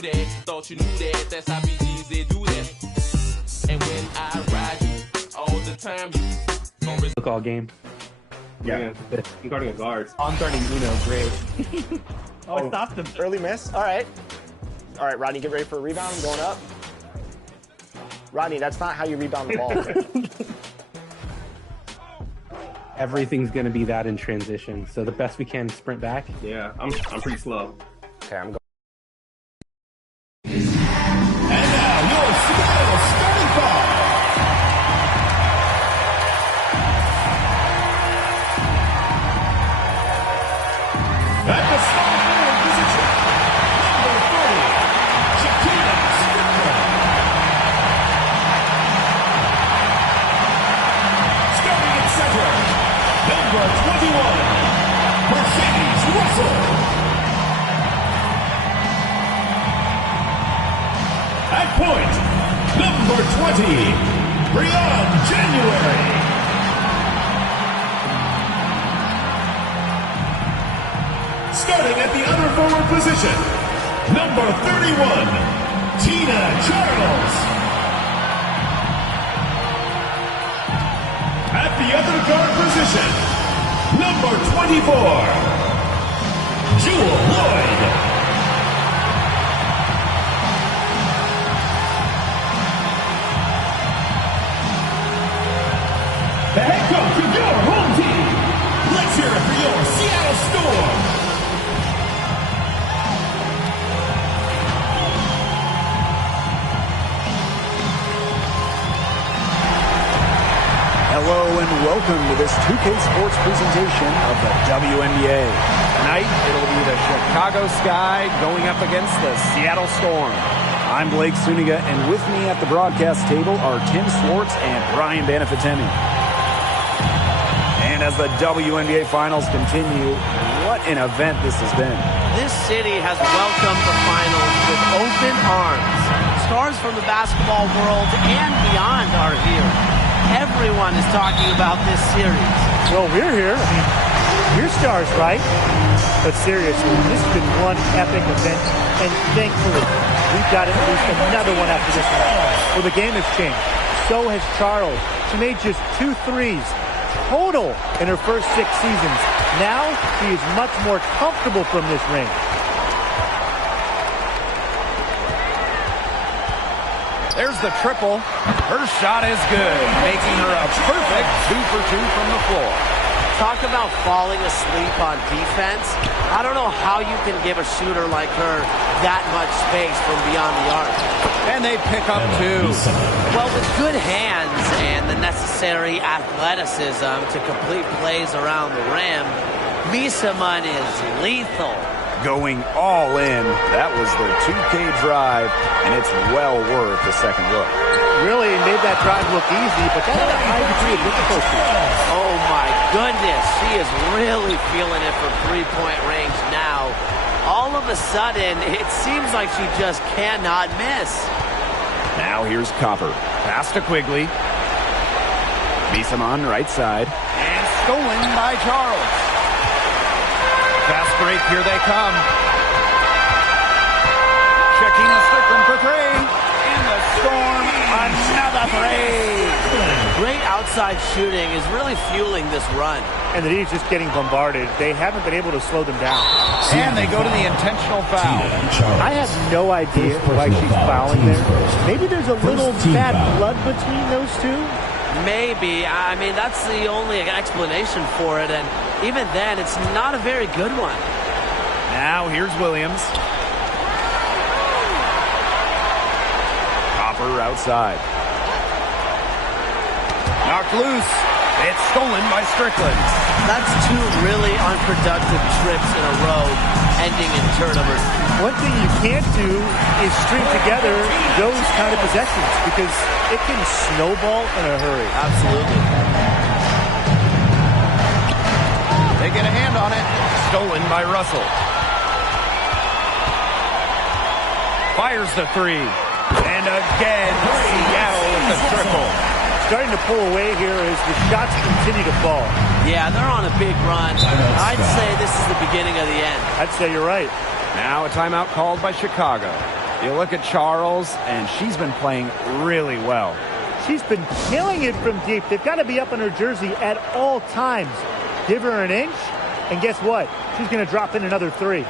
do that. Thought you knew that. That's how BGs they do that. And when I ride you all the time, you gon' look all game. Yeah. I'm guarding a guard. I'm guarding Uno. Great. I stopped him. Early miss. All right. All right, Rodney, get ready for a rebound. I'm going up. Rodney, that's not how you rebound the ball. Everything's going to be that in transition. So the best we can is sprint back. Yeah, I'm pretty slow. Okay, I'm going. And now your Seattle starting five. At the small forward position, number 30, Shaquille Strickland. Starting at center, number 21, Mercedes Russell. At point, number 20, Breon January. Starting at the other forward position, number 31, Tina Charles. At the other guard position, number 24, Jewel Lloyd. The head coach of your home team. Let's hear it for your Seattle Storm. Hello and welcome to this 2K Sports presentation of the WNBA. Tonight, it'll be the Chicago Sky going up against the Seattle Storm. I'm Blake Suniga, and with me at the broadcast table are Tim Swartz and Brian Banafitemi. And as the WNBA Finals continue, what an event this has been. This city has welcomed the finals with open arms. Stars from the basketball world and beyond are here. Everyone is talking about this series. Well, we're here. I mean, we're stars, right? But seriously, this has been one epic event, and thankfully, we've got at least another one after this one. Well, the game has changed. So has Charles. She made just 2 threes total in her first 6 seasons. Now, she is much more comfortable from this range. There's the triple. Her shot is good, making her a perfect 2 for 2 from the floor. Talk about falling asleep on defense. I don't know how you can give a shooter like her that much space from beyond the arc. And they pick up 2. Well, with good hands and the necessary athleticism to complete plays around the rim, Misaman is lethal. Going all in, that was the 2K drive, and it's well worth the second look. Really made that drive look easy, but that had a high degree of difficulty. Oh my goodness, she is really feeling it from three-point range now. All of a sudden, it seems like she just cannot miss. Now here's Copper. Pass to Quigley. Misaman right side. And stolen by Charles. Fast break, here they come. Shaquille Strickland for 3. And the Storm, another 3. Great outside shooting is really fueling this run. And the Heat's just getting bombarded. They haven't been able to slow them down. And they go to the intentional foul. I have no idea why she's fouling there. Maybe there's a little bad blood between those two. Maybe. I mean, that's the only explanation for it. And even then, it's not a very good one. Now here's Williams. Copper outside. Knocked loose. It's stolen by Strickland. That's 2 really unproductive trips in a row, ending in turnovers. One thing you can't do is string together those kind of possessions because it can snowball in a hurry. Absolutely. They get a hand on it. Stolen by Russell. Fires the 3. And again, Seattle with the triple. Starting to pull away here as the shots continue to fall. Yeah, they're on a big run. I'd say this is the beginning of the end. I'd say you're right. Now a timeout called by Chicago. You look at Charles, and she's been playing really well. She's been killing it from deep. They've got to be up on her jersey at all times. Give her an inch, and guess what? She's going to drop in another 3.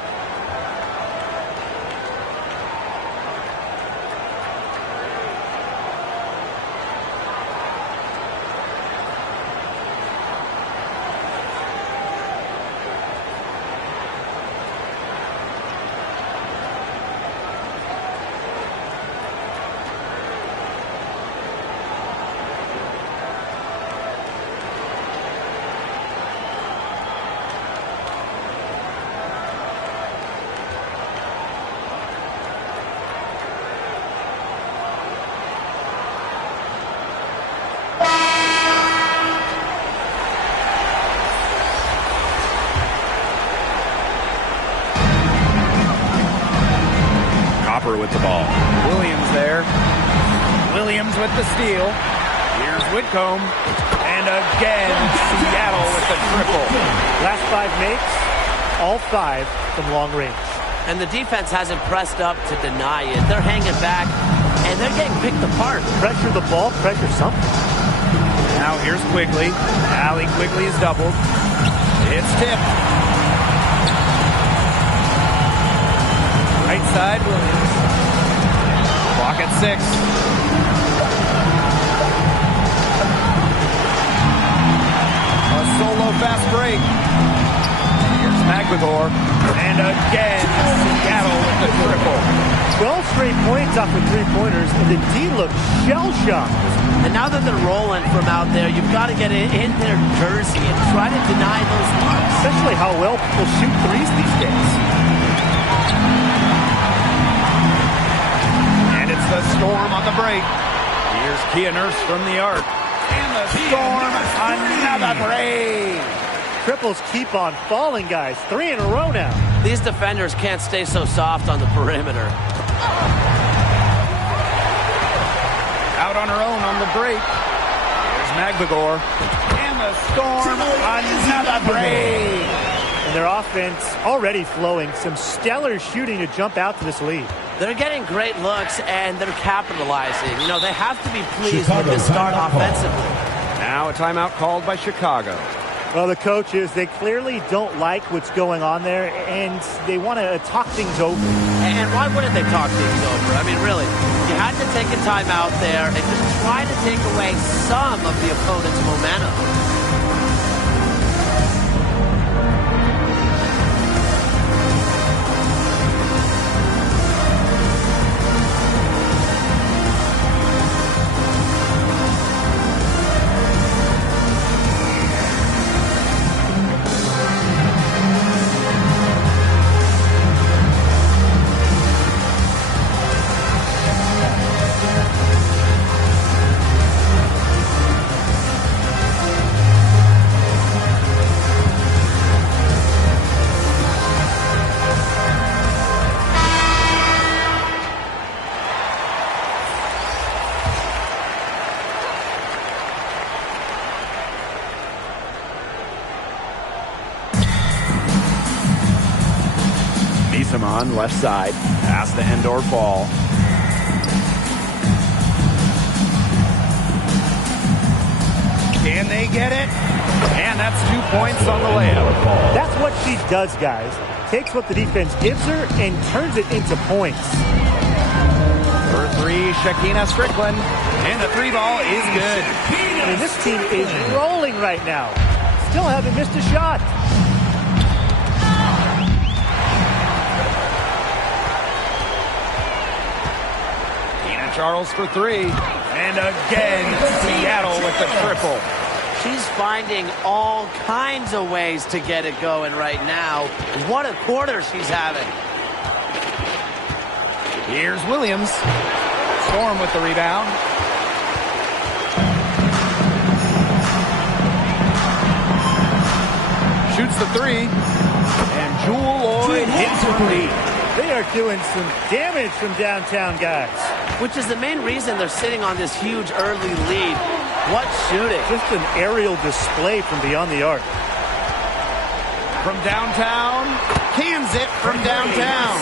With the ball. Williams there. Williams with the steal. Here's Whitcomb. And again, Seattle with the triple. Last 5 makes, all 5 from long range. And the defense hasn't pressed up to deny it. They're hanging back, and they're getting picked apart. Pressure the ball, pressure something. Now here's Quigley. Allie Quigley is doubled. It's tipped. Right side, Williams. Clock at 6. A solo fast break. Here's McGregor. And again, Seattle with the triple. 12 straight points off the 3-pointers, and the D looks shell-shocked. And now that they're rolling from out there, you've got to get it in their jersey and try to deny those looks. Especially how well people shoot threes these days. It's the Storm on the break. Here's Kia Nurse from the arc. And the Storm, another break. Triples keep on falling, guys. 3 in a row now. These defenders can't stay so soft on the perimeter. Out on her own on the break. Here's McGregor. And the Storm, another break. And their offense already flowing. Some stellar shooting to jump out to this lead. They're getting great looks, and they're capitalizing. You know, they have to be pleased with this start offensively. Now a timeout called by Chicago. Well, the coaches, they clearly don't like what's going on there, and they want to talk things over. And why wouldn't they talk things over? I mean, really, you had to take a timeout there and just try to take away some of the opponent's momentum. On left side, past the Endor Fall. Can they get it? And that's 2 points on the layup. That's what she does, guys. Takes what the defense gives her and turns it into points. For 3, Shakina Strickland. And the 3 ball is good. I mean, this team is rolling right now. Still haven't missed a shot. Charles for 3. And again, Seattle with the triple. She's finding all kinds of ways to get it going right now. What a quarter she's having. Here's Williams. Storm with the rebound. Shoots the 3. And Jewel Lloyd hits the 3. They are doing some damage from downtown, guys. Which is the main reason they're sitting on this huge early lead. What shooting. Just an aerial display from beyond the arc. From downtown, cans it from downtown.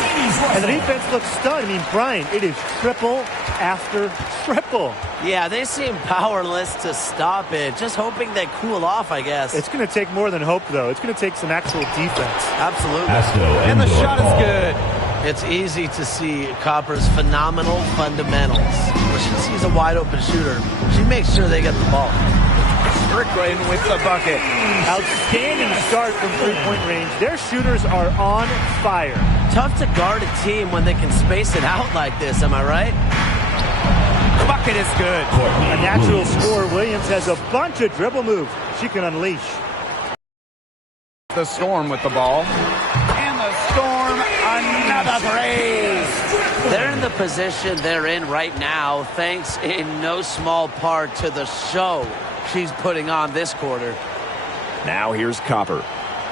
And the defense looks stunned. I mean, Brian, it is triple after triple. Yeah, they seem powerless to stop it. Just hoping they cool off, I guess. It's going to take more than hope, though. It's going to take some actual defense. Absolutely. And the shot is good. It's easy to see Copper's phenomenal fundamentals. When she sees a wide-open shooter, she makes sure they get the ball. Strickland with the bucket. Outstanding start from three-point range. Their shooters are on fire. Tough to guard a team when they can space it out like this, am I right? Bucket is good. A natural scorer, Williams has a bunch of dribble moves she can unleash. The Storm with the ball. And the Storm, another three. They're in the position they're in right now, thanks in no small part to the show she's putting on this quarter. Now here's Copper.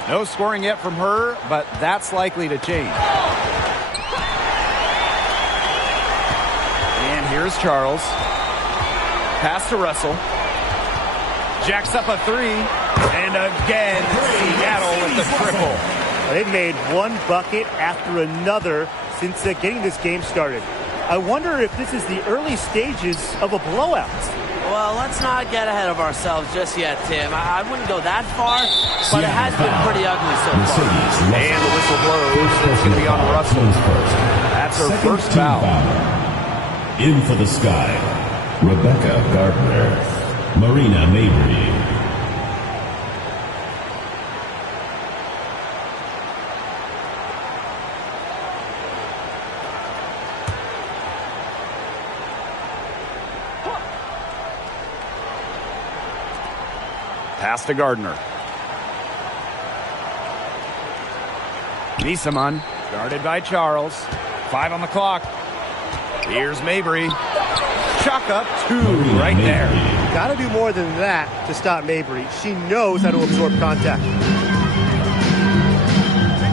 No scoring yet from her, but that's likely to change. And here's Charles. Pass to Russell. Jacks up a three. And again, Seattle with the triple. They've made one bucket after another since getting this game started. I wonder if this is the early stages of a blowout. Well, let's not get ahead of ourselves just yet, Tim. I wouldn't go that far, but it has been pretty ugly so far. And the whistle blows. It's going to be on Russell. That's her first foul. In for the Sky, Rebecca Gardner, Marina Mabry. Pass to Gardner. Niesemann, guarded by Charles. 5 on the clock. Here's Mabry. Chuck up 2 right there. Got to do more than that to stop Mabry. She knows how to absorb contact.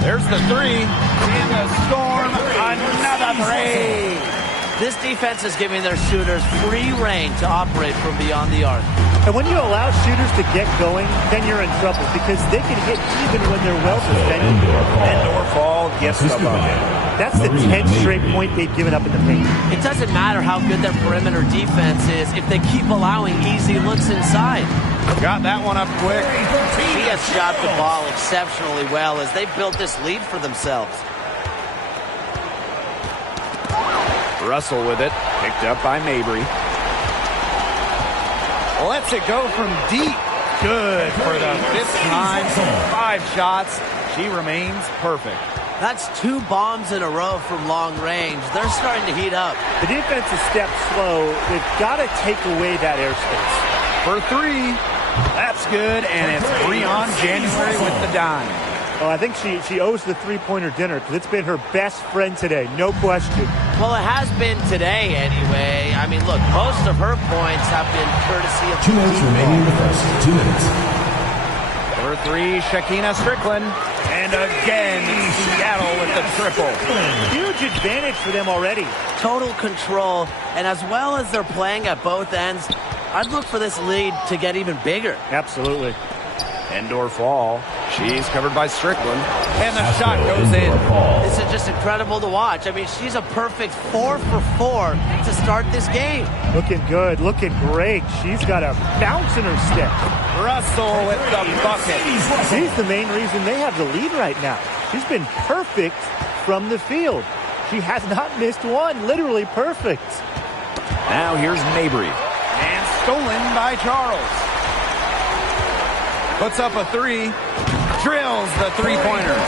There's the three. And the Storm, another three. This defense is giving their shooters free reign to operate from beyond the arc. And when you allow shooters to get going, then you're in trouble because they can hit even when they're well suspended. Endor Fall gets the bucket. That's the 10th straight point they've given up in the paint. It doesn't matter how good their perimeter defense is if they keep allowing easy looks inside. Got that one up quick. He has shot the ball exceptionally well as they built this lead for themselves. Russell with it. Picked up by Mabry. Lets it go from deep. Good for the 5th time. 5 shots. She remains perfect. That's 2 bombs in a row from long range. They're starting to heat up. The defense is stepped slow. They've got to take away that airspace. For 3. That's good, and it's Breon January with the dime. Oh, I think she owes the three-pointer dinner because it's been her best friend today, no question. Well, it has been today anyway. I mean, look, most of her points have been courtesy of 2 minutes remaining in the first. 2 minutes. For 3, Shakina Strickland. And again, Seattle with the triple. Huge advantage for them already. Total control, and as well as they're playing at both ends, I'd look for this lead to get even bigger. Absolutely. Endor Fall. She's covered by Strickland. And the shot goes in. This is just incredible to watch. I mean, she's a perfect 4 for 4 to start this game. Looking good, looking great. She's got a bounce in her step. Russell with the bucket. She's the main reason they have the lead right now. She's been perfect from the field. She has not missed one, literally perfect. Now here's Mabry. And stolen by Charles. Puts up a 3. Drills the three-pointer.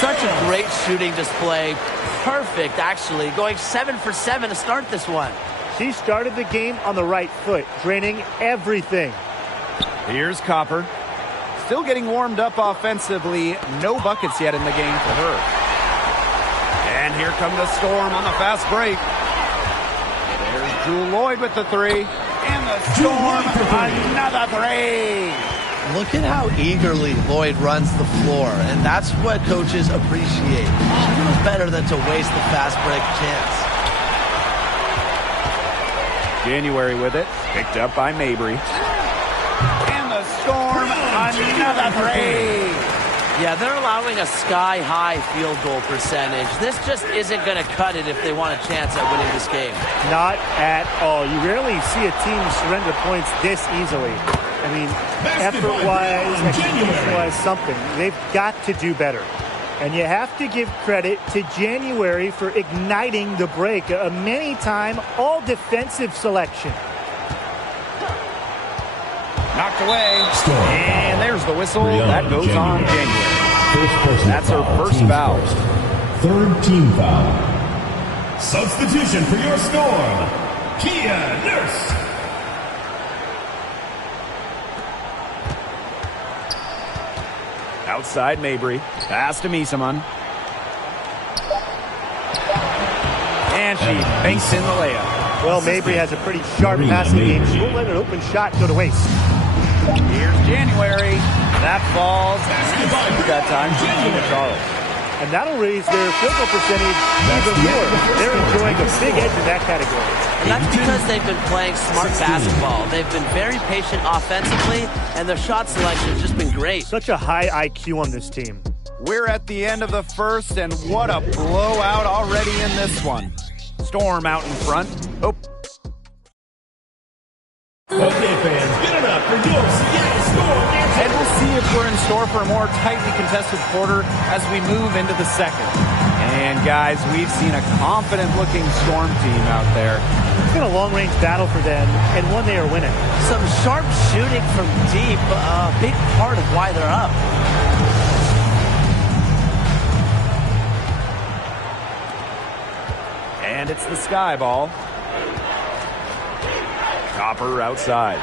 Such a great shooting display. Perfect, actually. Going 7 for 7 to start this one. She started the game on the right foot, draining everything. Here's Copper. Still getting warmed up offensively. No buckets yet in the game for her. And here come the Storm on the fast break. There's Drew Lloyd with the 3. And the Storm, another 3. Look at how eagerly Lloyd runs the floor, and that's what coaches appreciate. She knows better than to waste the fast break chance. January with it. Picked up by Mabry. And the Storm, another 3. Yeah, they're allowing a sky-high field goal percentage. This just isn't going to cut it if they want a chance at winning this game. Not at all. You rarely see a team surrender points this easily. I mean, effort-wise, execution-wise, something. They've got to do better. And you have to give credit to January for igniting the break. A many-time all-defensive selection. Knocked away. And there's the whistle. That goes on January. That's her first foul. Third team foul. Substitution for your Storm, Kia Nurse. Outside Mabry. Pass to Misaman. And she banks in the layup. Well, Mabry has a pretty sharp passing game. She won't let an open shot go to waste. Here's January. That falls. That time for Gina Charles. And that'll raise their field goal percentage even more. They're enjoying a big edge in that category. And that's because they've been playing smart basketball. They've been very patient offensively, and their shot selection has just been great. Such a high IQ on this team. We're at the end of the first, and what a blowout already in this one. Storm out in front. Oh. Okay, fans, get it up for your Seattle Storm. And we'll see if we're in store for a more tightly contested quarter as we move into the second. And guys, we've seen a confident-looking Storm team out there. It's been a long-range battle for them, and one they are winning. Some sharp shooting from deep, a big part of why they're up. And it's the sky ball. Copper outside.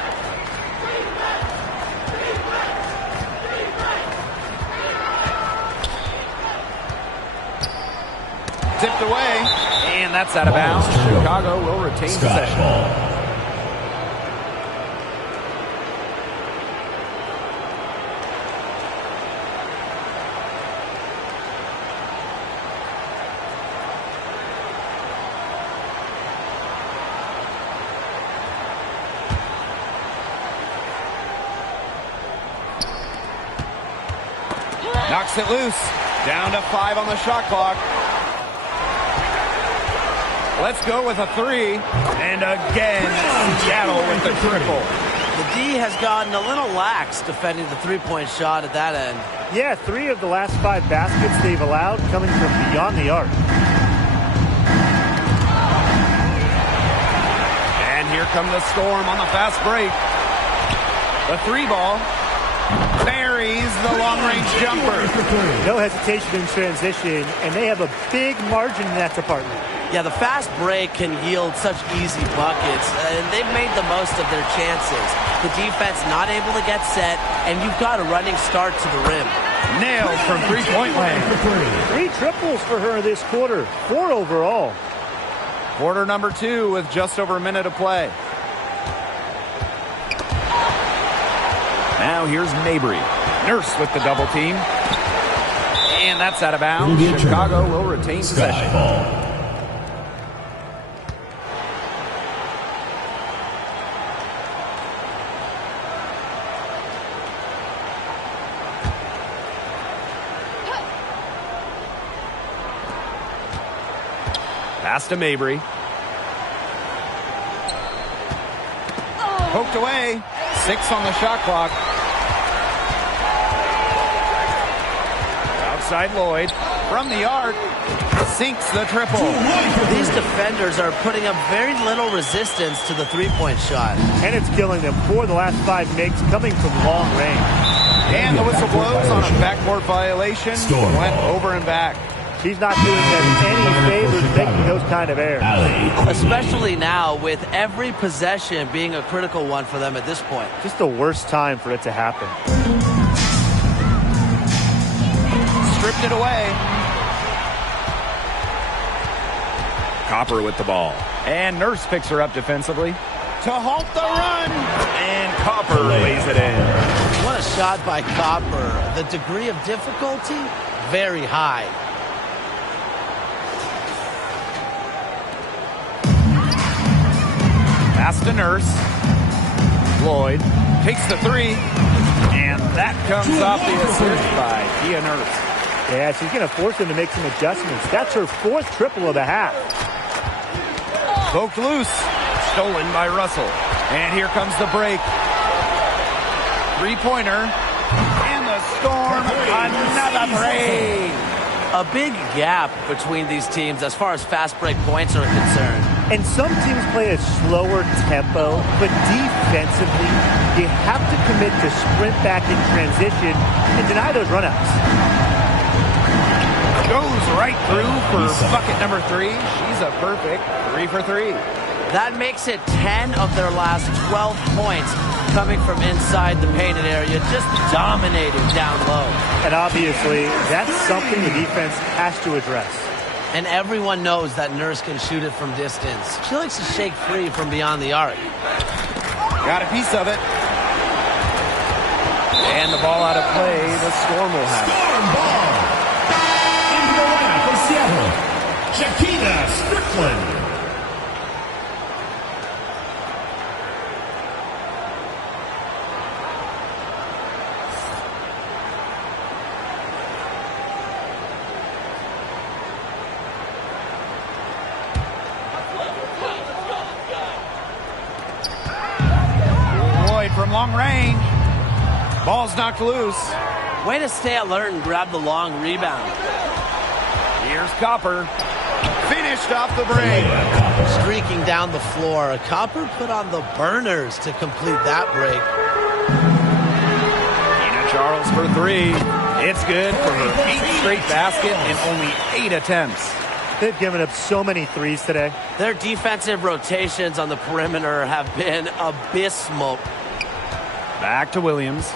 Tipped away, and that's out of bounds. Chicago will retain possession. Knocks it loose. Down to 5 on the shot clock. Let's go with a 3. And again, Seattle with the triple. The D has gotten a little lax defending the three-point shot at that end. Yeah, 3 of the last 5 baskets they've allowed coming from beyond the arc. And here come the Storm on the fast break. The 3 ball. Buries the long-range jumper. No hesitation in transition, and they have a big margin in that department. Yeah, the fast break can yield such easy buckets, and they've made the most of their chances. The defense not able to get set, and you've got a running start to the rim. Nailed from three-point land. 3 triples for her this quarter, 4 overall. Quarter number 2 with just over a minute of play. Now here's Mabry. Nurse with the double team. And that's out of bounds. Chicago will retain possession. Pass to Mabry. Poked away. 6 on the shot clock. Outside Lloyd. From the arc. Sinks the triple. These defenders are putting up very little resistance to the three-point shot. And it's killing them. 4 of the last 5 makes coming from long range. And the whistle blows on a backboard violation. Went over and back. She's not doing them any favors making those kind of errors. Especially now with every possession being a critical one for them at this point. Just the worst time for it to happen. Stripped it away. Copper with the ball. And Nurse picks her up defensively to halt the run. And Copper lays it in. What a shot by Copper. The degree of difficulty, very high. Pass to Nurse. Lloyd takes the 3. And that comes off the assist by Kia Nurse. Yeah, she's going to force him to make some adjustments. That's her 4th triple of the half. Poked loose. Stolen by Russell. And here comes the break. Three-pointer. And the Storm. Another break. A big gap between these teams as far as fast break points are concerned. And some teams play a slower tempo, but defensively, you have to commit to sprint back in transition and deny those runouts. Goes right through for bucket number 3. She's a perfect 3 for 3. That makes it 10 of their last 12 points coming from inside the painted area, just dominating down low. And obviously, that's something the defense has to address. And everyone knows that Nurse can shoot it from distance. She likes to shake free from beyond the arc. Got a piece of it. And the ball out of play. The Storm will have it. Storm ball. Into the lineup for Seattle, Shakina Strickland. From long range. Ball's knocked loose. Way to stay alert and grab the long rebound. Here's Copper. Finished off the break. Streaking down the floor. Copper put on the burners to complete that break. Tina Charles for 3. It's good for her 8th straight basket in only 8 attempts. They've given up so many threes today. Their defensive rotations on the perimeter have been abysmal. Back to Williams.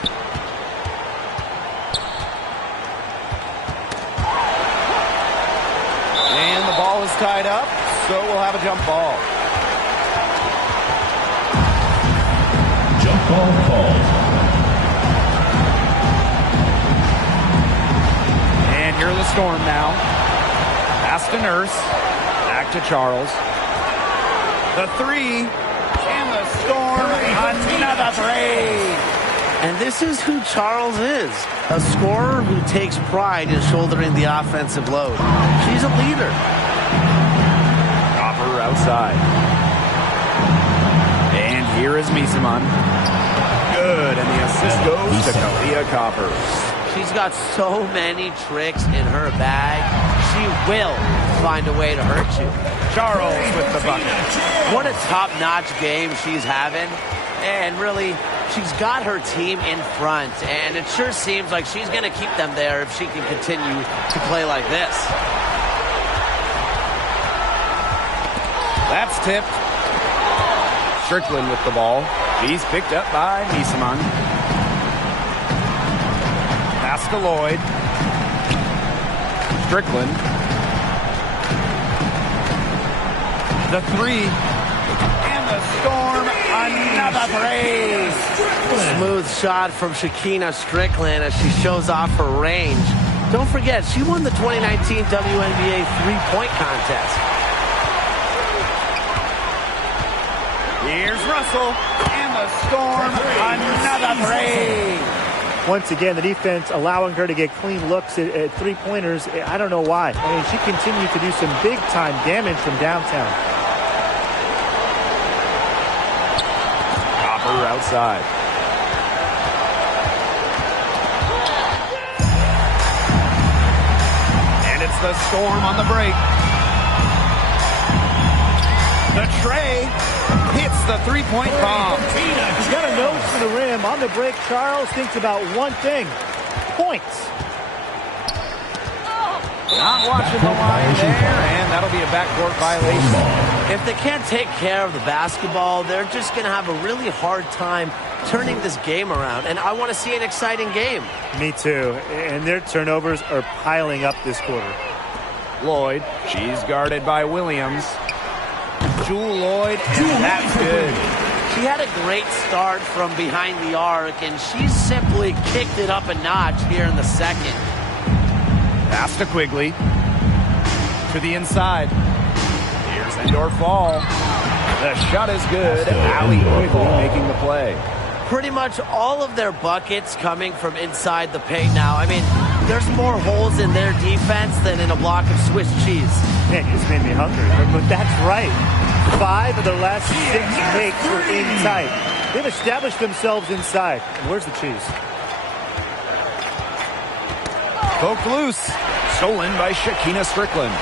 And the ball is tied up, so we'll have a jump ball. Jump ball called. And here are the Storm now. Pass to Nurse. Back to Charles. The 3. And the Storm. Another 3. And this is who Charles is. A scorer who takes pride in shouldering the offensive load. She's a leader. Copper outside. And here is Misaman. Good. And the assist goes to Kalia Copper. She's got so many tricks in her bag. She will find a way to hurt you. Charles with the bucket. What a top-notch game she's having. And really, she's got her team in front. And it sure seems like she's going to keep them there if she can continue to play like this. That's tipped. Strickland with the ball. He's picked up by Misaman. Pass to Lloyd. Strickland. The 3. And the Storm. Another 3. Smooth shot from Shakina Strickland as she shows off her range. Don't forget, she won the 2019 WNBA three-point contest. Here's Russell. And the Storm. Another 3. Once again, the defense allowing her to get clean looks at three-pointers. I don't know why. I mean, she continued to do some big-time damage from downtown. Copper outside. And it's the Storm on the break. The tray hits the three-point bomb. He's got a nose for the rim. On the break, Charles thinks about one thing. Points. Not watching the line there, and that'll be a backcourt violation. If they can't take care of the basketball, they're just going to have a really hard time turning this game around. And I want to see an exciting game. Me too. And their turnovers are piling up this quarter. Lloyd, she's guarded by Williams. Jewel Lloyd, and that's good. She had a great start from behind the arc, and she simply kicked it up a notch here in the second. Pass to Quigley. To the inside. Here's Endor Fall. The shot is good. Allie Quigley making the play. pretty much all of their buckets coming from inside the paint now. I mean, there's more holes in their defense than in a block of Swiss cheese. Man, you just made me hungry. But that's right. 5 of their last 6 makes were in tight. They've established themselves inside. And where's the cheese? Poked loose. Stolen by Shakina Strickland.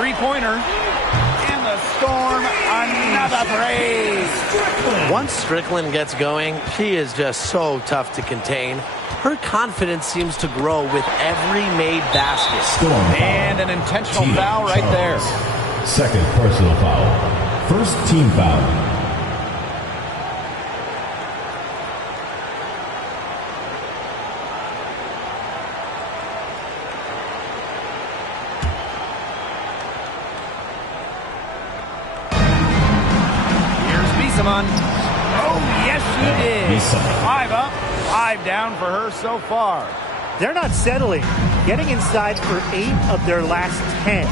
Three-pointer. And the Storm, another three. Once Strickland gets going, she is just so tough to contain. Her confidence seems to grow with every made basket. And an intentional foul right there. Second personal foul. First team foul. Oh, yes, she did. 5 up, 5 down for her so far. They're not settling. Getting inside for 8 of their last 10.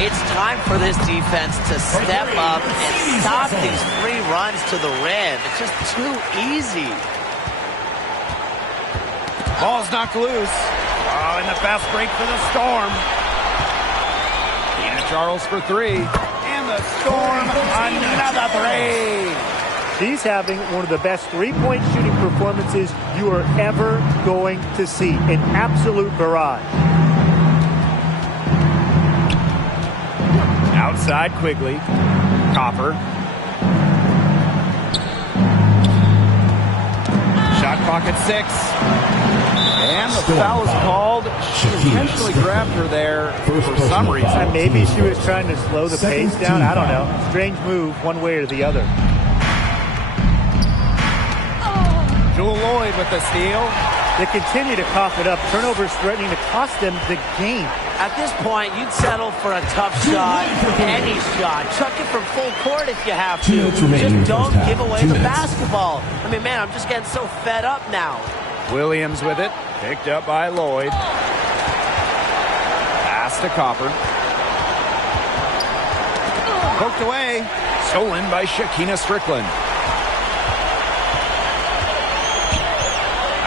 It's time for this defense to step up and stop these free runs to the rim. It's just too easy. Ball's knocked loose. Oh, and the fast break for the Storm. Deanna Charles for 3. And the Storm, another 3. She's having one of the best three-point shooting performances you are ever going to see. An absolute barrage. Outside Quigley. Copper. Shot clock at 6. And the foul is called. She intentionally grabbed her there for some reason. Maybe she was trying to slow the pace down. I don't know. Strange move one way or the other. Jewel Lloyd with the steal. They continue to cough it up. Turnovers threatening to cost them the game. At this point, you'd settle for a tough shot, any shot. Chuck it from full court if you have to. Just don't give away the basketball. I mean, man, I'm just getting so fed up now. Williams with it. Picked up by Lloyd. Pass to Copper. Poked away. Stolen by Shakina Strickland.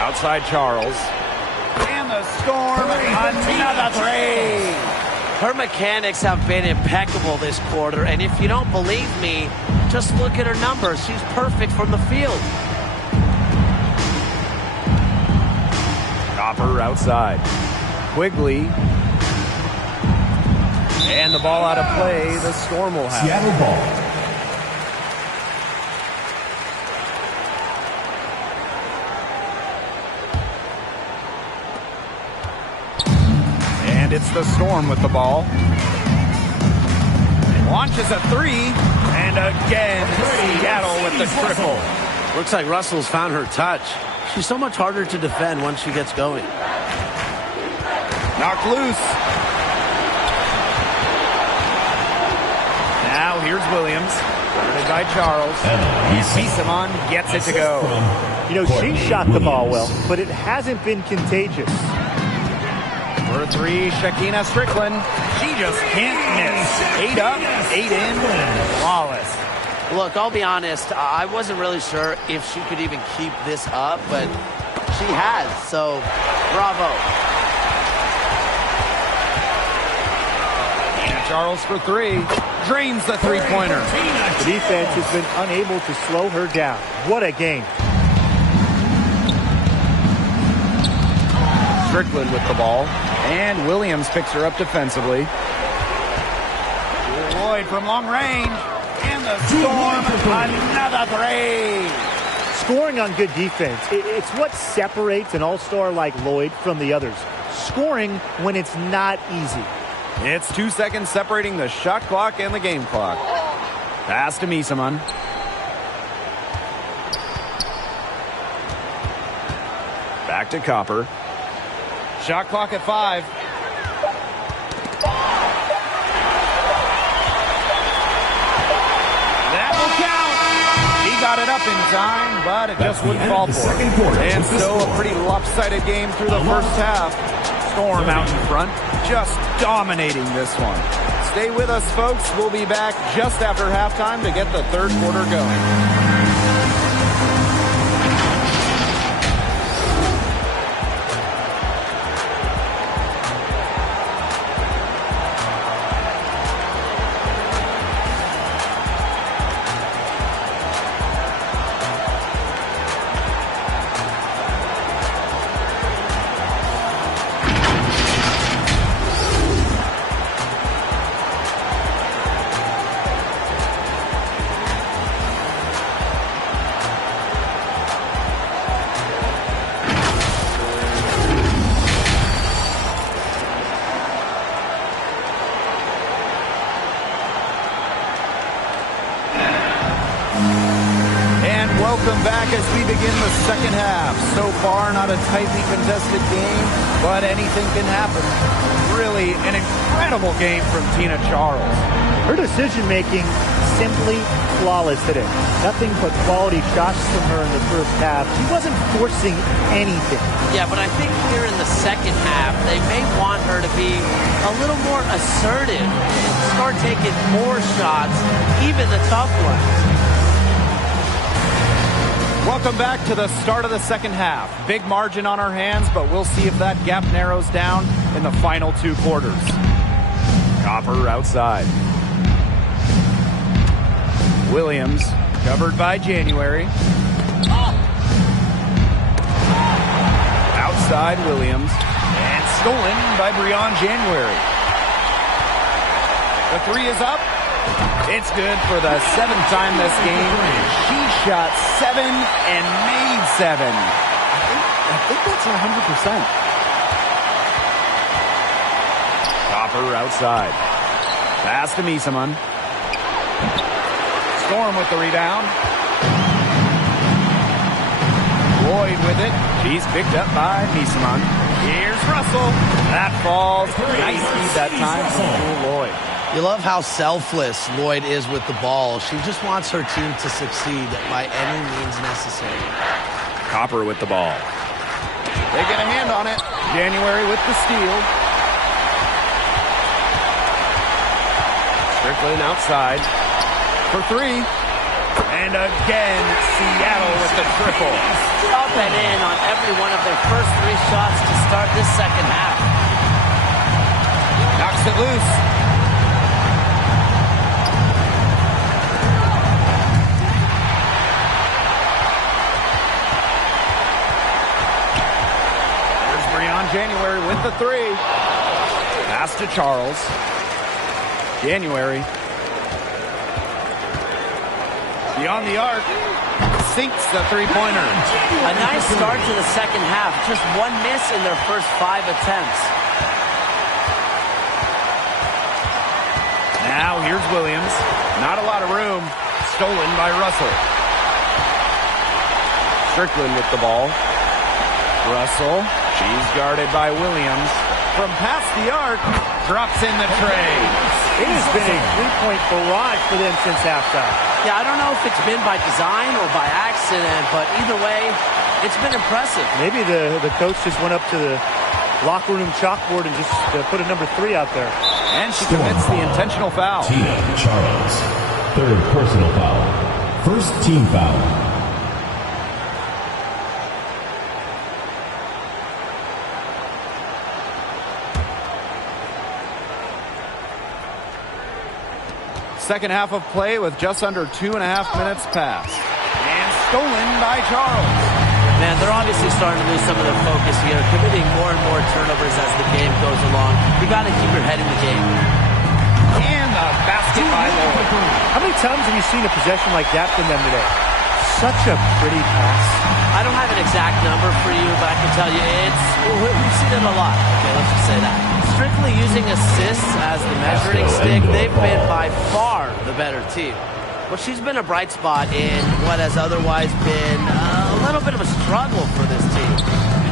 Outside Charles. And the Storm, another 3. Her mechanics have been impeccable this quarter, and if you don't believe me, just look at her numbers. She's perfect from the field. Copper outside. Quigley. And the ball out of play. The Storm will have Seattle ball. And it's the Storm with the ball. Launches a 3. And again, Seattle with the triple. Looks like Russell's found her touch. She's so much harder to defend once she gets going. Knocked loose. Now here's Williams. Guarded by Charles. And Bissamon gets it to go. You know, she shot the ball well, but it hasn't been contagious. For 3, Shakina Strickland. She just can't miss. 8 up, 8 in. Flawless. Look, I'll be honest, I wasn't really sure if she could even keep this up, but she has, so bravo. And Charles for 3. Drains the three-pointer. The defense has been unable to slow her down. What a game. Strickland with the ball. And Williams picks her up defensively. Lloyd from long range. And the Storm, another 3. Scoring on good defense, it's what separates an all-star like Lloyd from the others. Scoring when it's not easy. It's 2 seconds separating the shot clock and the game clock. Pass to Bissamon. Back to Copper. Shot clock at 5. That will count. He got it up in time, but it just wouldn't fall for it. And so a pretty lopsided game through the first half. Storm out in front, just dominating this one. Stay with us, folks. We'll be back just after halftime to get the third quarter going. Welcome back as we begin the second half. So far, not a tightly contested game, but anything can happen. Really an incredible game from Tina Charles. Her decision-making simply flawless today. Nothing but quality shots from her in the first half. She wasn't forcing anything. Yeah, but I think here in the second half, they may want her to be a little more assertive and start taking more shots, even the tough ones. Welcome back to the start of the second half. Big margin on our hands, but we'll see if that gap narrows down in the final two quarters. Copper outside. Williams covered by January. Outside Williams. And stolen by Breon January. The three is up. It's good for the seventh time this game. She shot 7 and made 7. I think that's 100%. Copper outside. Pass to Misaman. Storm with the rebound. Lloyd with it. She's picked up by Misaman. Here's Russell. That falls. Nice speed that time from Lloyd. You love how selfless Lloyd is with the ball. She just wants her team to succeed by any means necessary. Copper with the ball. They get a hand on it. January with the steal. Strickland outside for three. And again, Seattle with the triple. Up and in on every one of their first three shots to start this second half. Knocks it loose. January with the three. Pass to Charles. January. Beyond the arc. Sinks the three-pointer. A nice start to the second half. Just one miss in their first 5 attempts. Now here's Williams. Not a lot of room. Stolen by Russell. Strickland with the ball. Russell. She's guarded by Williams. From past the arc, drops in the tray. It has been a three-point barrage for them since halftime. Yeah, I don't know if it's been by design or by accident, but either way, it's been impressive. Maybe the coach just went up to the locker room chalkboard and just put a number 3 out there. And she commits the intentional foul. Tina Charles, third personal foul. First team foul. Second half of play with just under 2.5 minutes passed. And stolen by Charles. Man, they're obviously starting to lose some of their focus here, committing more and more turnovers as the game goes along. You got to keep your head in the game. And the basket by Lloyd. How many times have you seen a possession like that from them today? Such a pretty pass. I don't have an exact number for you, but I can tell you we've seen it a lot. Okay, let's just say that. Strictly using assists as the measuring stick, they've been by far the better team. Well, she's been a bright spot in what has otherwise been a little bit of a struggle for this team.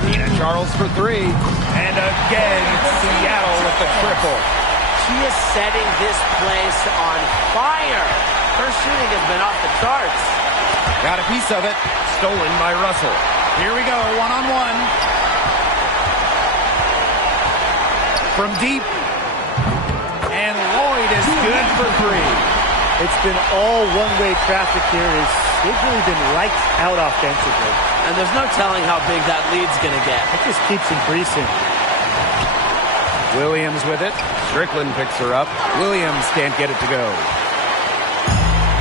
Tina Charles for three. And again, Seattle with the triple. She is setting this place on fire. Her shooting has been off the charts. Got a piece of it. Stolen by Russell. Here we go, one-on-one. From deep. And Lloyd is good for three. It's been all one-way traffic here. They've really been lights out offensively. And there's no telling how big that lead's going to get. It just keeps increasing. Williams with it. Strickland picks her up. Williams can't get it to go.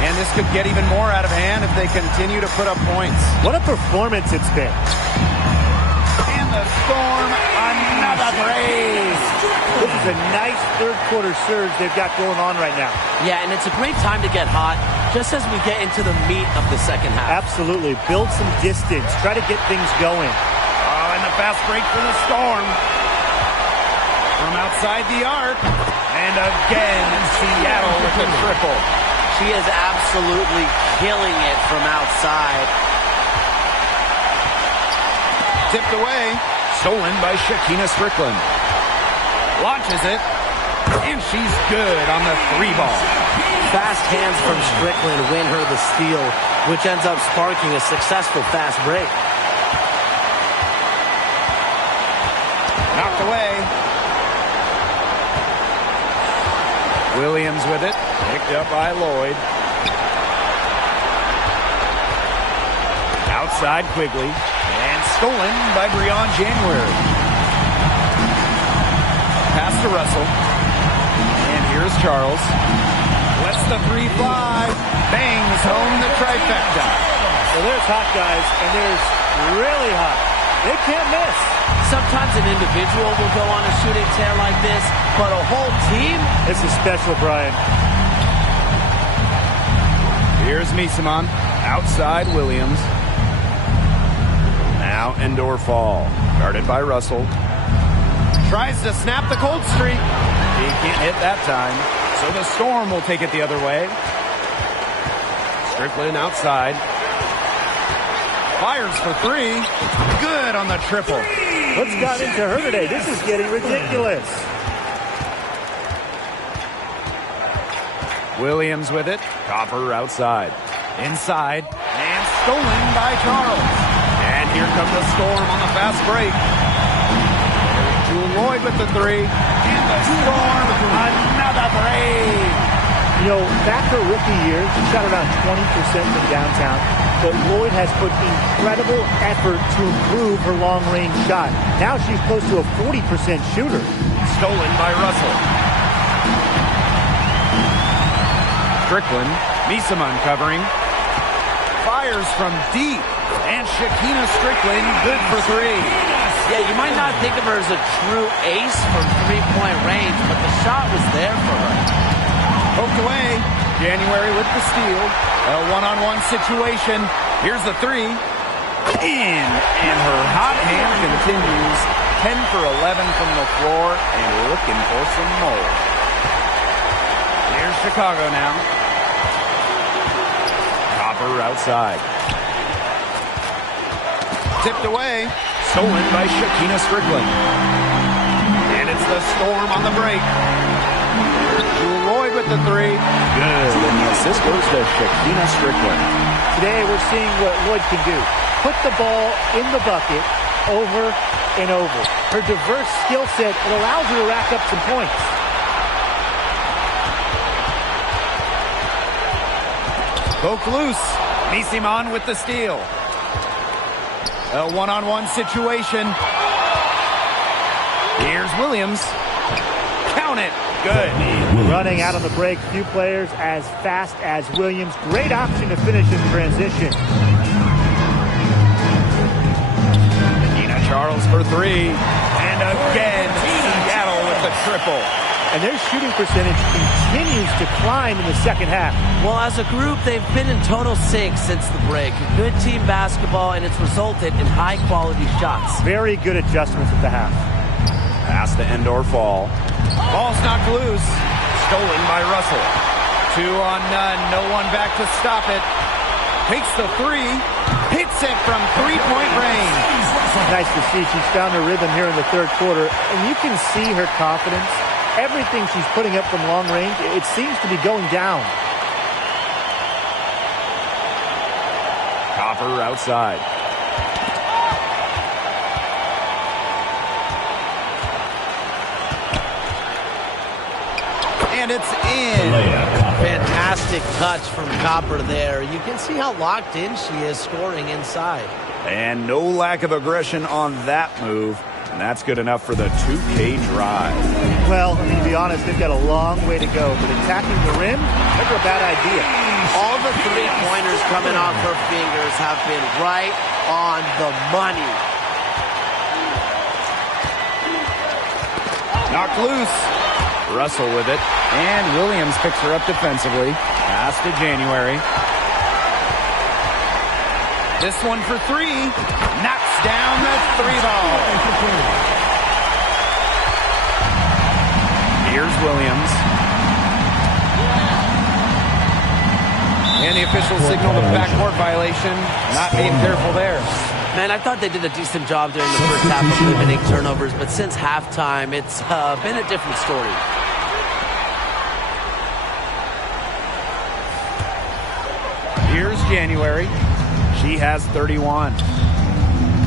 And this could get even more out of hand if they continue to put up points. What a performance it's been. And the Storm, another brace. This is a nice third-quarter surge they've got going on right now. Yeah, and it's a great time to get hot, just as we get into the meat of the second half. Absolutely. Build some distance. Try to get things going. Oh, and the fast break for the Storm. From outside the arc. And again, Seattle with the triple. She is absolutely killing it from outside. Tipped away. Stolen by Shakina Strickland. Launches it. And she's good on the 3-ball. Fast hands from Strickland win her the steal, which ends up sparking a successful fast break. Knocked away. Williams with it. Picked up by Lloyd. Outside Quigley. And stolen by Breon January. Pass to Russell. And here's Charles. Lets the 3 fly. Bangs home the trifecta. So there's hot guys, and there's really hot. They can't miss. Sometimes an individual will go on a shooting tear like this, but a whole team? This is special, Brian. Here's Misamon. Outside Williams. Now Endor Fall. Guarded by Russell. Tries to snap the cold streak. He can't hit that time. So the Storm will take it the other way. Strickland outside. Fires for 3. Good on the triple. What's got into her today? This is getting ridiculous. Williams with it. Copper outside. Inside. And stolen by Charles. And here comes the Storm on the fast break. Jewel Lloyd with the 3. And the Storm, another break. You know, back her rookie year, she shot around 20% from downtown, but Lloyd has put incredible effort to improve her long-range shot. Now she's close to a 40% shooter. Stolen by Russell. Strickland, Misamon covering. Fires from deep. And Shakina Strickland, good for 3. Yeah, you might not think of her as a true ace from three-point range, but the shot was there for her. Poked away. January with the steal. A one-on-one situation. Here's the 3. In. And her hot hand continues. 10 for 11 from the floor and looking for some more. Here's Chicago now. Copper outside. Tipped away. Stolen by Shakina Strickland. And it's the Storm on the break. Lloyd with the 3. Good. And the assist goes to Shakina Strickland. Today we're seeing what Lloyd can do. Put the ball in the bucket over and over. Her diverse skill set, it allows her to rack up some points. Poke loose. Misamon with the steal. A one-on-one situation. Here's Williams. Count it. Good. Running out on the break, few players as fast as Williams. Great option to finish in transition. Nina Charles for 3. And again, Seattle with the triple. And their shooting percentage continues to climb in the second half. Well, as a group, they've been in total sync since the break. Good team basketball, and it's resulted in high-quality shots. Very good adjustments at the half. Pass to Endor Fall. Ball's knocked loose. Stolen by Russell. 2 on none. No one back to stop it. Takes the 3. Hits it from 3-point range. Nice to see. She's found her rhythm here in the third quarter. And you can see her confidence. Everything she's putting up from long range, it seems to be going down. Copper outside. And it's in. Fantastic touch from Copper there. You can see how locked in she is scoring inside. And no lack of aggression on that move. And that's good enough for the 2K drive. Well, I mean, to be honest, they've got a long way to go, but attacking the rim, never a bad idea. All the three-pointers coming off her fingers have been right on the money. Knocked loose. Russell with it. And Williams picks her up defensively. Pass to January. This one for 3. Knocks down the 3-ball. Here's Williams. And the official signaled a backcourt violation. Not being careful there. Man, I thought they did a decent job during the first half of limiting turnovers, but since halftime, it's been a different story. Here's January. She has 31.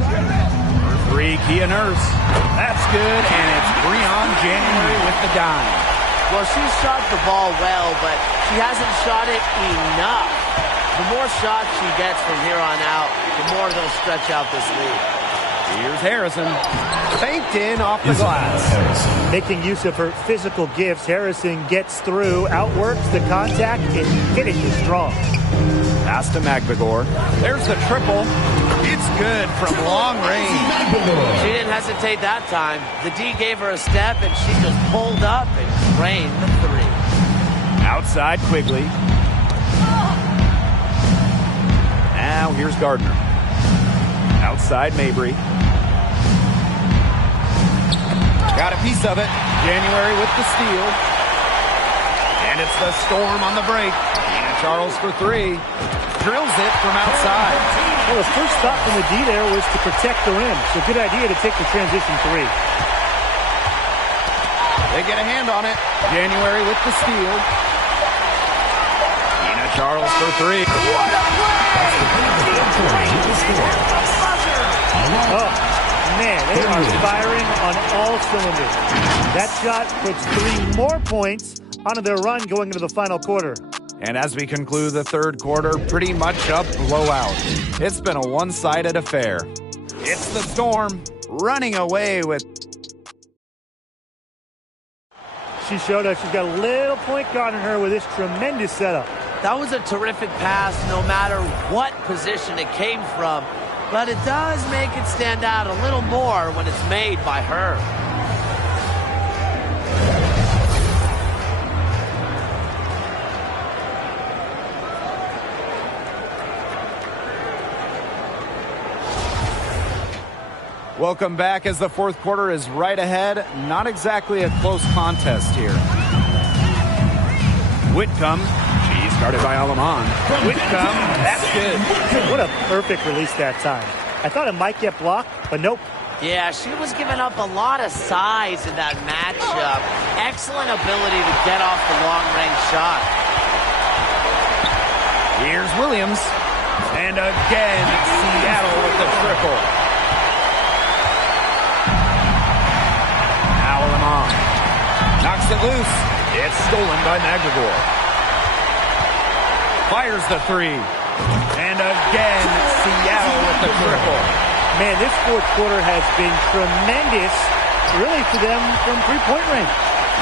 Her three, Kia Nurse. That's good, and it's Breon January with the dime. Well, she shot the ball well, but she hasn't shot it enough. The more shots she gets from here on out, the more they'll stretch out this lead. Here's Harrison. Faked in off the glass. Making use of her physical gifts, Harrison gets through, outworks the contact, and finishes strong. Pass to McVigor. There's the triple. It's good from long range. She didn't hesitate that time. The D gave her a step, and she just pulled up and drained the three. Outside Quigley. Now here's Gardner. Outside Mabry. Got a piece of it. January with the steal. And it's the Storm on the break. And Charles for three. Drills it from outside. Well, the first thought from the D there was to protect the rim. So good idea to take the transition three. They get a hand on it. January with the steal. Ina Charles for three. What a play! Oh, man, they are firing on all cylinders. That shot puts 3 more points onto their run going into the final quarter. And as we conclude the third quarter, pretty much a blowout. It's been a one-sided affair. It's the Storm running away with... She showed us she's got a little point guard in her with this tremendous setup. That was a terrific pass no matter what position it came from, but it does make it stand out a little more when it's made by her. Welcome back as the fourth quarter is right ahead. Not exactly a close contest here. Whitcomb. She's guarded by Alaman. Whitcomb. That's good. What a perfect release that time. I thought it might get blocked, but nope. Yeah, she was giving up a lot of size in that matchup. Excellent ability to get off the long-range shot. Here's Williams. And again, Seattle with the triple. Now Alaman knocks it loose. It's stolen by McVigor. Fires the three. And again, Seattle with the triple. Man, this fourth quarter has been tremendous, really, for them from three-point range.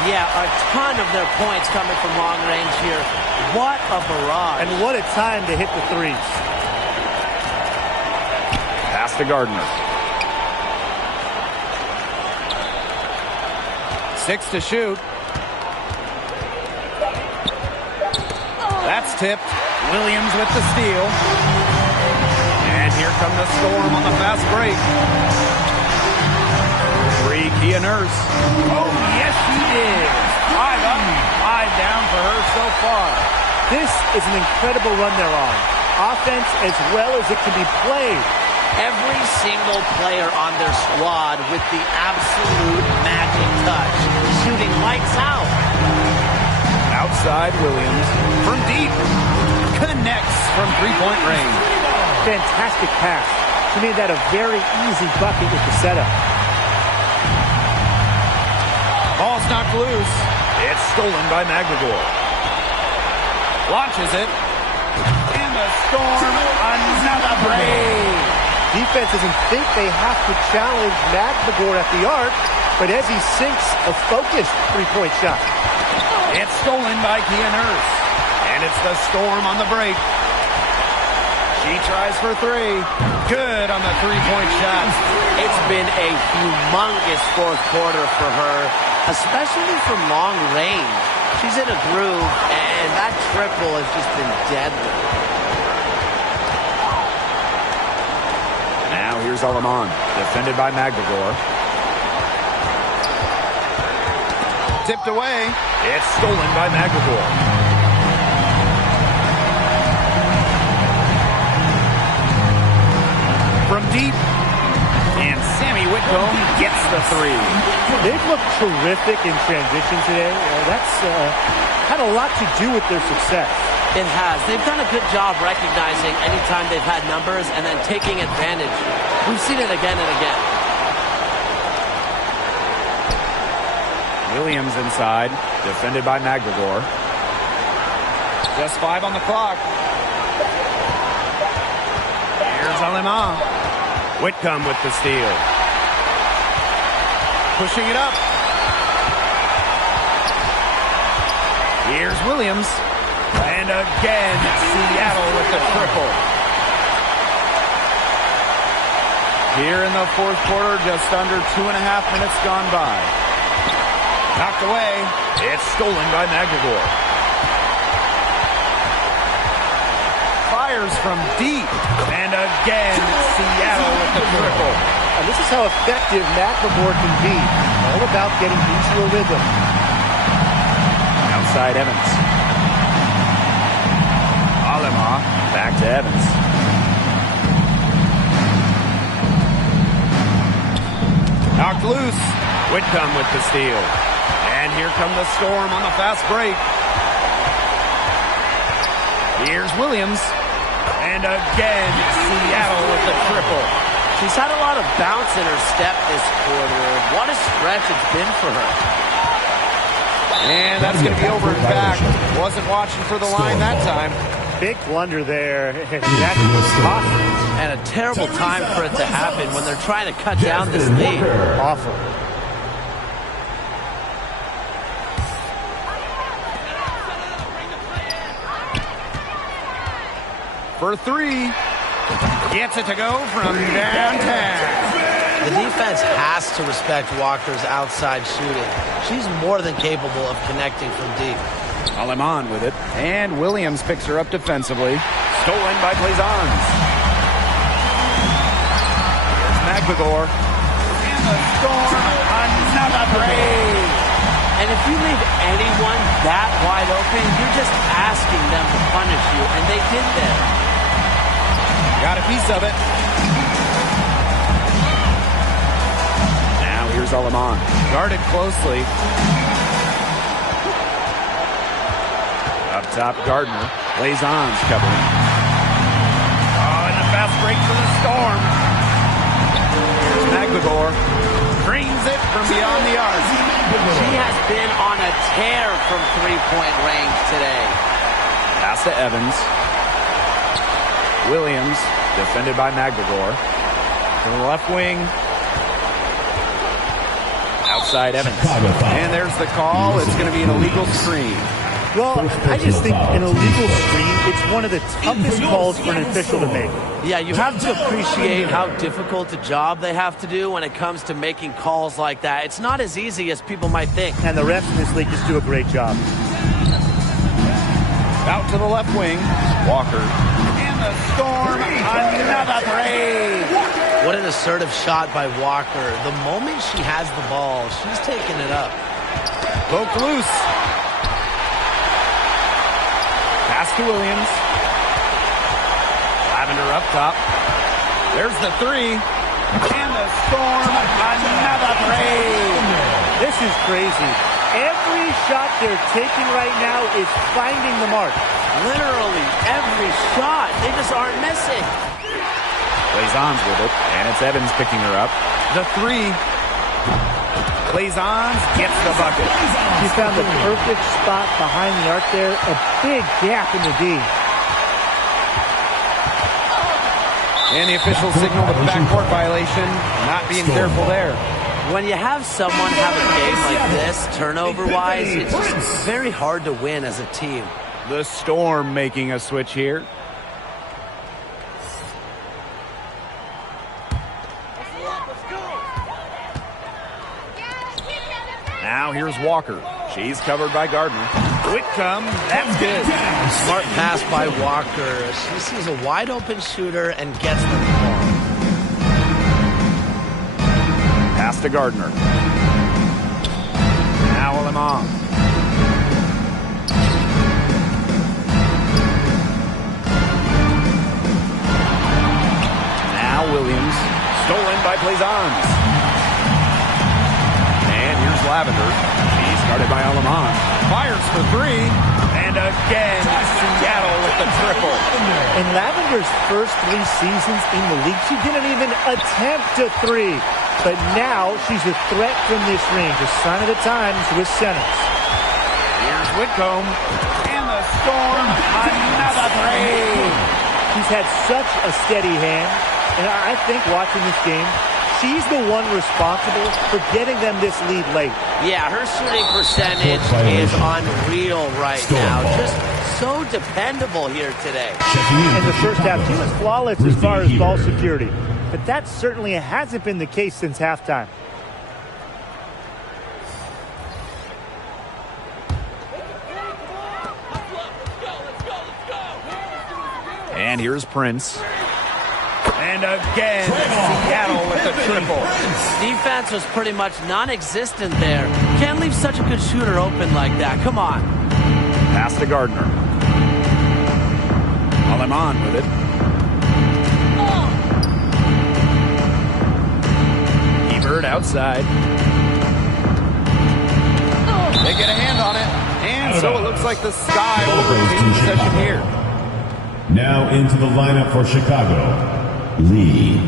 Yeah, a ton of their points coming from long range here. What a barrage. And what a time to hit the threes. Pass to Gardner. 6 to shoot. That's tipped. Williams with the steal. And here come the Storm on the fast break. Free Kia Nurse. Oh, yes, she is. 5 up, 5 down for her so far. This is an incredible run they're on. Offense as well as it can be played. Every single player on their squad with the absolute magic touch. Shooting lights out. Outside Williams. From deep. Connects from three-point range. Fantastic pass. She made that a very easy bucket with the setup. Ball's knocked loose. It's stolen by McVigor. Launches it. And the Storm, another break. Defense doesn't think they have to challenge McVigor at the arc, but as he sinks a focused three-point shot. It's stolen by Kia Nurse. And it's the Storm on the break. She tries for three. Good on the three-point shot. It's been a humongous fourth quarter for her, especially from long range. She's in a groove, and that triple has just been deadly. Now here's Alaman, defended by McVigor. Tipped away. It's stolen by McVigor. From deep, three. They've looked terrific in transition today. That's had a lot to do with their success. It has. They've done a good job recognizing anytime they've had numbers and then taking advantage. We've seen it again and again. Williams inside, defended by McGregor. Just 5 on the clock. Here's Aleman. Whitcomb with the steal. Pushing it up. Here's Williams. And again, Seattle with the triple. Here in the fourth quarter, just under 2.5 minutes gone by. Knocked away. It's stolen by McGregor. Fires from deep. And again, Seattle with the triple. And this is how effective McLemore can be. All about getting into a rhythm. Outside Evans. Alema back to Evans. Knocked loose. Whitcomb with the steal. And here come the Storm on the fast break. Here's Williams. And again, Seattle with the triple. She's had a lot of bounce in her step this quarter. What a stretch it's been for her. And that's going to be over and back. Wasn't watching for the line that time. Big blunder there. That was possible. And a terrible time for it to happen when they're trying to cut down this lead. Awful. For three. Gets it to go from downtown. The defense has to respect Walker's outside shooting. She's more than capable of connecting from deep. Aleman with it. And Williams picks her up defensively. Stolen by Plaisance. Here's McGregor. And the Storm, another three. And if you leave anyone that wide open, you're just asking them to punish you, and they did there. Got a piece of it. Now here's Aleman. Guarded closely. Up top, Gardner. Plaisance covering. Oh, and a fast break for the Storm. Here's McGregor. Drains it from beyond the arc. She has been on a tear from three-point range today. Pass to Evans. Williams, defended by McGregor. To the left wing. Outside Evans. And there's the call. It's going to be an illegal screen. Well, I just think an illegal screen, it's one of the toughest calls for an official to make. Yeah, you have to appreciate how difficult a job they have to do when it comes to making calls like that. It's not as easy as people might think. And the refs in this league just do a great job. Out to the left wing. Walker. And the Storm, another three. What an assertive shot by Walker. The moment she has the ball, she's taking it up. Poked loose. Pass to Williams. Lavender up top. There's the three. And the Storm, another three. This is crazy. Every shot they're taking right now is finding the mark. Literally every shot. They just aren't missing. Plaisance with it. And it's Evans picking her up. The three. Plaisance gets the bucket. She found the perfect spot behind the arc there. A big gap in the D. And the officials signal the backcourt violation. Not being careful there. When you have someone have a game like this, turnover-wise, it's just very hard to win as a team. The Storm making a switch here. Now here's Walker. She's covered by Gardner. Whitcomb, that's good. Smart pass by Walker. She sees a wide open shooter and gets the ball. Pass to Gardner. Now Aleman. Now Williams. Stolen by Plaisance. Lavender. He's guarded by Alaman. Fires for three. And again, Seattle with the triple. In Lavender's first 3 seasons in the league, she didn't even attempt a three. But now she's a threat from this range, a sign of the times with Sennett. Here's Whitcomb. And the Storm, another three. She's had such a steady hand. And I think watching this game, she's the one responsible for getting them this lead late. Yeah, her shooting percentage is unreal right now. Just so dependable here today. And the first half, she was flawless as far as ball security. But that certainly hasn't been the case since halftime. And here's Prince. And again, Seattle with the triple. Defense was pretty much non-existent there. Can't leave such a good shooter open like that. Come on. Pass to Gardner. Alaman with it. Hebert outside. They get a hand on it. And so it looks like the Sky will retain possession here. Now into the lineup for Chicago, Lee.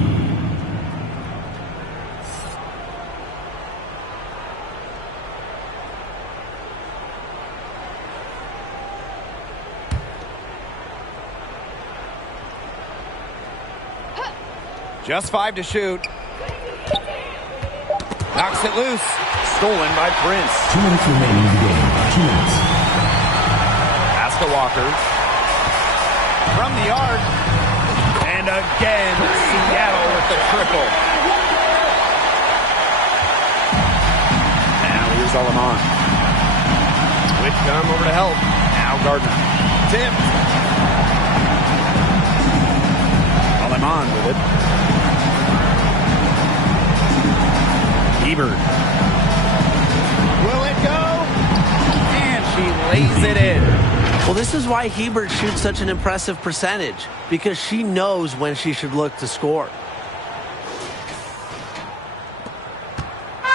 Just 5 to shoot. Knocks it loose. Stolen by Prince. 2 minutes remaining in the game. 2 minutes. Pass to Walker. From the arc. And again, Seattle with the triple. Now here's Alaman. Whitcomb over to help. Now Gardner. Tipped. Alaman with it. Hebert. Will it go? And she lays it in. Well, this is why Hebert shoots such an impressive percentage, because she knows when she should look to score.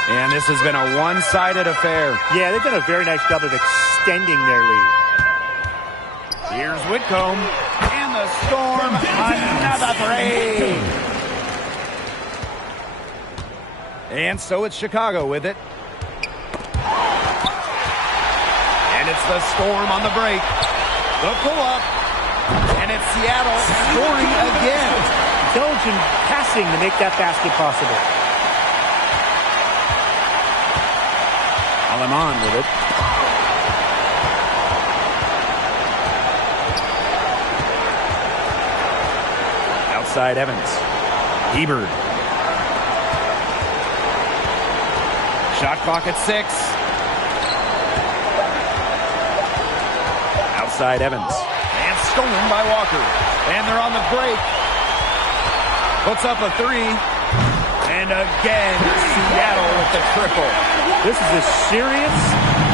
And this has been a one-sided affair. Yeah, they've done a very nice job of extending their lead. Here's Whitcomb. And the Storm, another three. And so it's Chicago with it. And it's the Storm on the break. The pull-up. And it's Seattle scoring again. Intelligent passing to make that basket possible. Alaman with it. Outside Evans. Hebert. Shot clock at 6. Outside Evans. And stolen by Walker. And they're on the break. Puts up a 3. And again, Seattle with the triple. This is a serious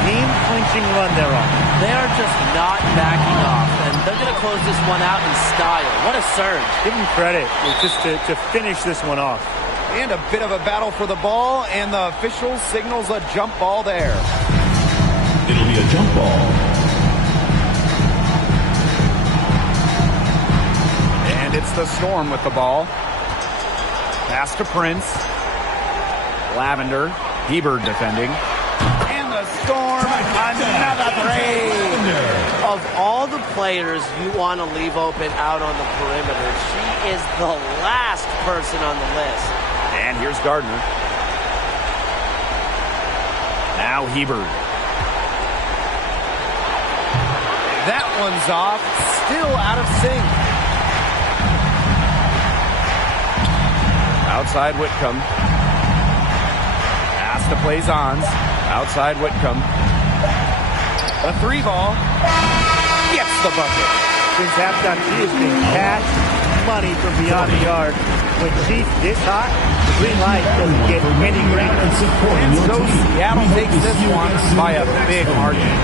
game-clinching run they're on. They are just not backing off, and they're going to close this one out in style. What a surge. Give them credit just to finish this one off. And a bit of a battle for the ball, and the official signals a jump ball there. It'll be a jump ball. And it's the Storm with the ball. Pass to Prince. Lavender. Hebert defending. And the Storm, another three. Of all the players you want to leave open out on the perimeter, she is the last person on the list. And here's Gardner. Now Hebert. That one's off. Still out of sync. Outside Whitcomb. Pass to Plaisance. Outside Whitcomb. A 3 ball. Gets the bucket. Since halftime, she has been cash money from beyond the arc. When she's this hot, the green light doesn't get any greener. And so Seattle takes this one by a big margin.